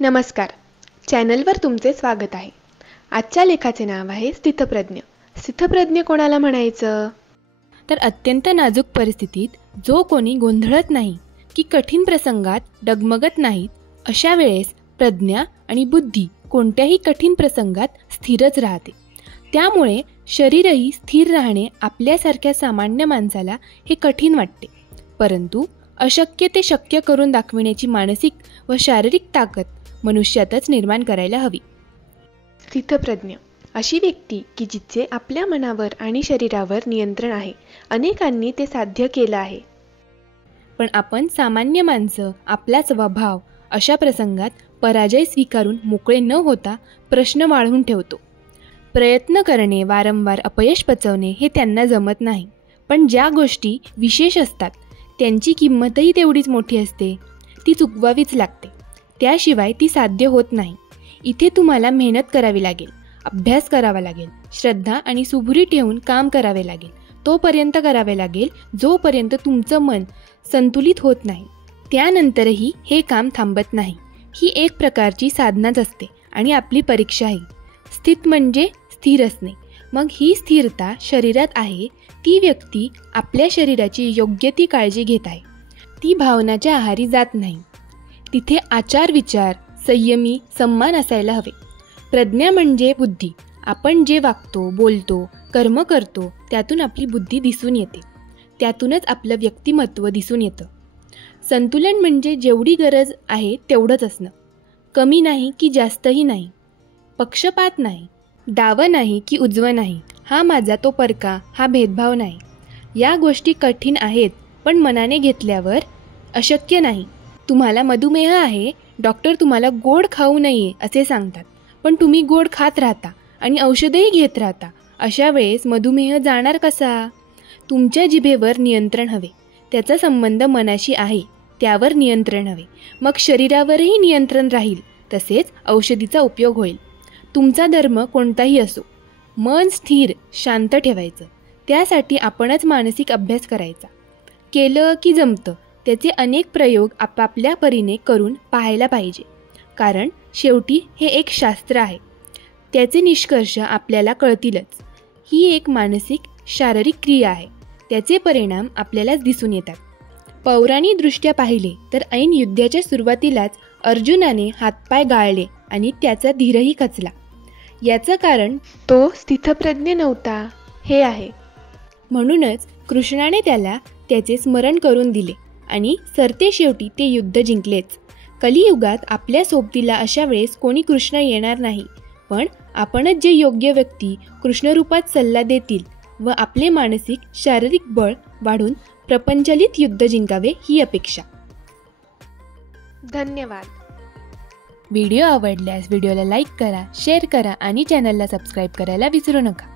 नमस्कार. चॅनलवर तुमचे स्वागत आहे. आजच्या लेखाचे नाव आहे स्थितप्रज्ञ. स्थितप्रज्ञ कोणाला म्हणायचं? तर अत्यंत नाजूक परिस्थितीत जो कोणी गोंधळत नाही की कठीण प्रसंगात डगमगत नाहीत, अशा वेळेस प्रज्ञा आणि बुद्धी कोणत्याही कठीण प्रसंगात स्थिरच राहते. त्यामुळे शरीरही स्थिर राहणे आपल्यासारख्या सामान्य माणसाला हे कठीण वाटते, परंतु अशक्य ते शक्य करून दाखविण्याची मानसिक व शारीरिक ताकद मनुष्यातच निर्माण करायला हवी. स्थितप्रज्ञ अशी व्यक्ती की जिचे आपल्या मनावर आणि शरीरावर नियंत्रण आहे. अनेकांनी ते साध्य केलं आहे. पण आपण सामान्य माणसं आपला स्वभाव अशा प्रसंगात पराजय स्वीकारून मोकळे न होता प्रश्न वाढवून ठेवतो. प्रयत्न करणे, वारंवार अपयश पचवणे हे त्यांना जमत नाही. पण ज्या गोष्टी विशेष असतात त्यांची किंमतही तेवढीच मोठी असते. ती चुकवावीच लागते, त्याशिवाय ती साध्य होत नाही. इथे तुम्हाला मेहनत करावी लागेल, अभ्यास करावा लागेल, श्रद्धा आणि सुबुरी ठेवून काम करावे लागेल. तोपर्यंत करावे लागेल जोपर्यंत तुमचं मन संतुलित होत नाही. त्यानंतरही हे काम थांबत नाही. ही एक प्रकारची साधनाच असते आणि आपली परीक्षाही. स्थित म्हणजे स्थिर असणे. मग ही स्थिरता शरीरात आहे. ती व्यक्ती आपल्या शरीराची योग्य ती काळजी घेत आहे. ती भावनाच्या आहारी जात नाही. तिथे आचार विचार संयमी सम्मान असायला हवे. प्रज्ञा म्हणजे बुद्धी. आपण जे वागतो, बोलतो, कर्म करतो त्यातून आपली बुद्धी दिसून येते. त्यातूनच आपलं व्यक्तिमत्व दिसून येतं. संतुलन म्हणजे जेवढी गरज आहे तेवढंच असणं. कमी नाही की जास्तही नाही. पक्षपात नाही. डावं नाही की उजवं नाही. हा माझा तो परका, हा भेदभाव नाही. या गोष्टी कठीण आहेत, पण मनाने घेतल्यावर अशक्य नाही. तुम्हाला मधुमेह आहे, डॉक्टर तुम्हाला गोड खाऊ नये असे सांगतात, पण तुम्ही गोड खात राहता आणि औषधही घेत राहता. अशा वेळेस मधुमेह जाणार कसा? तुमच्या जिभेवर नियंत्रण हवे. त्याचा संबंध मनाशी आहे, त्यावर नियंत्रण हवे. मग शरीरावरही नियंत्रण राहील. तसेच औषधीचा उपयोग होईल. तुमचा धर्म कोणताही असो, मन स्थिर शांत ठेवायचं. त्यासाठी आपणच मानसिक अभ्यास करायचा. केलं की जमतं. त्याचे अनेक प्रयोग आपापल्या परीने करून पाहायला पाहिजे. कारण शेवटी हे एक शास्त्र आहे. त्याचे निष्कर्ष आपल्याला कळतीलच. ही एक मानसिक शारीरिक क्रिया आहे. त्याचे परिणाम आपल्यालाच दिसून येतात. पौराणिकदृष्ट्या पाहिले तर ऐन युद्धाच्या सुरुवातीलाच अर्जुनाने हातपाय गाळले आणि त्याचा धीरही खचला. याचं कारण तो स्थितप्रज्ञ नव्हता हे आहे. म्हणूनच कृष्णाने त्याला त्याचे स्मरण करून दिले आणि सरतेशेवटी ते युद्ध जिंकलेच. कलियुगात आपल्या सोबतीला अशा वेळेस कोणी कृष्ण येणार नाही, पण आपणच जे योग्य व्यक्ती कृष्णरूपात सल्ला देतील व आपले मानसिक शारीरिक बळ वाढून प्रपंचलित युद्ध जिंकावे ही अपेक्षा. धन्यवाद. व्हिडिओ आवडल्यास व्हिडिओला लाईक करा, शेअर करा आणि चॅनलला सबस्क्राईब करायला विसरू नका.